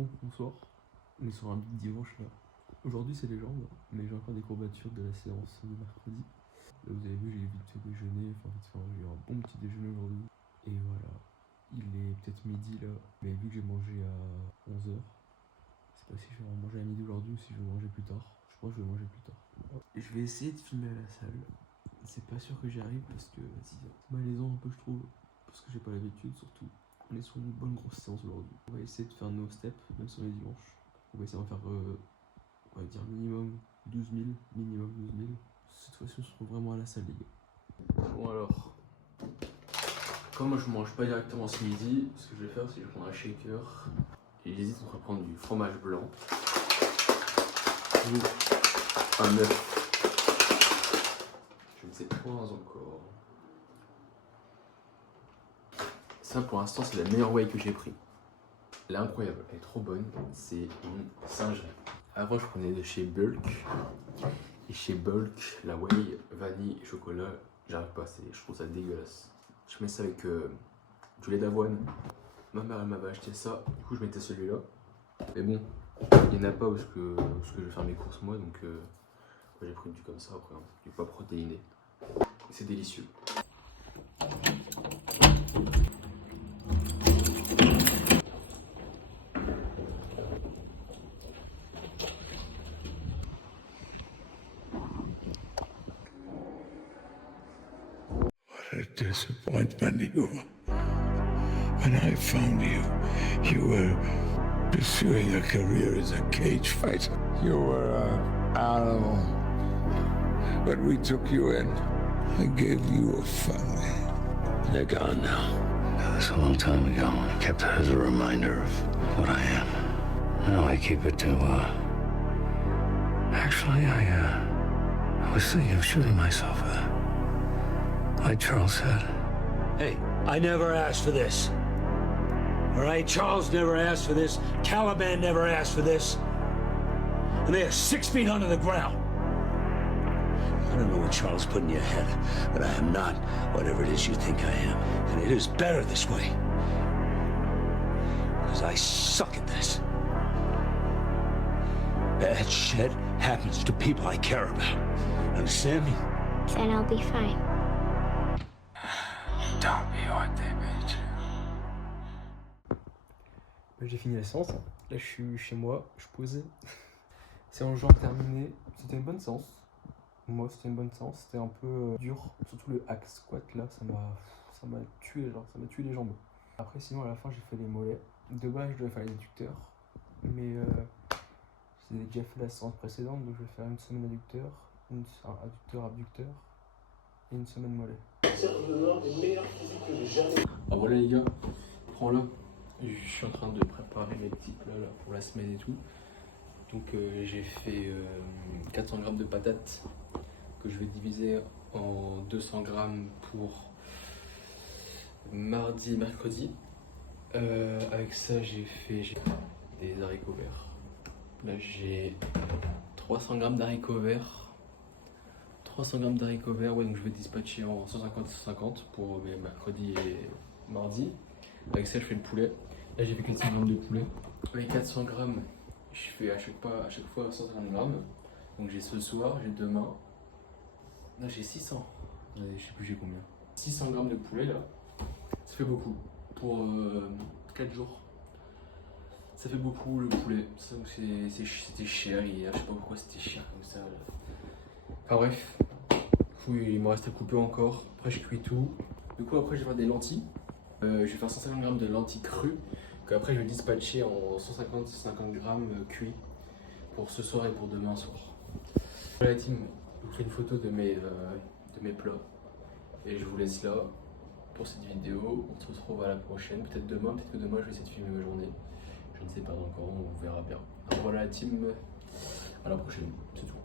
Bon, bonsoir. On est sur un big dimanche là. Aujourd'hui c'est les jambes, mais j'ai encore des courbatures de la séance de mercredi. Là vous avez vu, j'ai vite fait déjeuner, j'ai eu un bon petit déjeuner aujourd'hui. Et voilà, il est peut-être midi là, mais vu que j'ai mangé à 11h, je sais pas si je vais manger à midi aujourd'hui ou si je vais manger plus tard. Je pense que je vais manger plus tard. Et je vais essayer de filmer à la salle. C'est pas sûr que j'y arrive parce que c'est malaisant un peu je trouve, parce que j'ai pas l'habitude surtout. On est sur une bonne grosse séance aujourd'hui. On va essayer de faire nos steps, même sur les dimanches. On va essayer d'en faire, on va dire minimum 12 000, minimum 12 000. Cette fois-ci on se retrouve vraiment à la salle les gars. Bon alors, comme moi je mange pas directement ce midi, ce que je vais faire c'est que je vais prendre un shaker. Et j'hésite entre prendre du fromage blanc ou un œuf. Je ne sais pas encore. Ça pour l'instant c'est la meilleure whey que j'ai pris. Elle est incroyable, elle est trop bonne, c'est une singerie. Avant je prenais de chez Bulk. Et chez Bulk, la whey, vanille et chocolat, j'arrive pas, je trouve ça dégueulasse. Je mets ça avec du lait d'avoine. Ma mère elle m'avait acheté ça, du coup je mettais celui-là. Mais bon, il n'y en a pas parce que je vais faire mes courses moi, donc j'ai pris du comme ça après, hein, du pas protéiné. C'est délicieux. What a disappointment you were. When I found you, you were pursuing a career as a cage fighter. You were an animal. But we took you in and gave you a family. They're gone now. That was a long time ago. I kept it as a reminder of what I am. Now I keep it to, Actually, I was thinking of shooting myself, like Charles said. Hey, I never asked for this. All right, Charles never asked for this. Caliban never asked for this. And they are 6 feet under the ground. I don't know what Charles put in your head, but I am not whatever it is you think I am. And it is better this way. Because I suck at this. Bad shit happens to people I care about. Understand me? Then I'll be fine. Don't be what they made you. J'ai fini la séance, là je suis chez moi, je posais. Séance genre terminée, c'était une bonne séance. Moi c'était une bonne séance, c'était un peu dur, surtout le hack squat là, ça m'a tué, genre ça m'a tué les jambes. Après sinon à la fin j'ai fait les mollets. De base je devais faire les adducteurs, mais j'ai déjà fait la séance précédente, donc je vais faire une semaine adducteur, un adducteur abducteur et une semaine mollet. Ah voilà les gars, prends-le. Je suis en train de préparer mes petits plats là, pour la semaine et tout. Donc j'ai fait 400 g de patates que je vais diviser en 200 g pour mardi et mercredi. Avec ça j'ai fait des haricots verts. Là j'ai 300 g d'haricots verts. 300 g d'haricots verts, ouais, donc je vais dispatcher en 150-150 pour mes mercredi et mardi. Avec ça je fais le poulet. Là j'ai fait 400 g de poulet. Avec 400 g, je fais à chaque fois 150 g. Donc j'ai ce soir, j'ai demain. Là j'ai 600. Je sais plus j'ai combien. 600 g de poulet là. Ça fait beaucoup. Pour 4 jours. Ça fait beaucoup le poulet. C'était cher hier. Je sais pas pourquoi c'était cher comme ça. Là. Enfin bref. Oui, il me reste à couper encore. Après je cuis tout. Du coup après je vais faire des lentilles. Je vais faire 150 g de lentilles crues. Qu'après je vais dispatcher en 150 g cuits pour ce soir et pour demain soir. Voilà la team, je vous fais une photo de mes plats. Et je vous laisse là pour cette vidéo. On se retrouve à la prochaine. Peut-être demain, peut-être que demain je vais essayer de filmer ma journée. Je ne sais pas encore, on verra bien. Alors voilà la team, à la prochaine, c'est tout.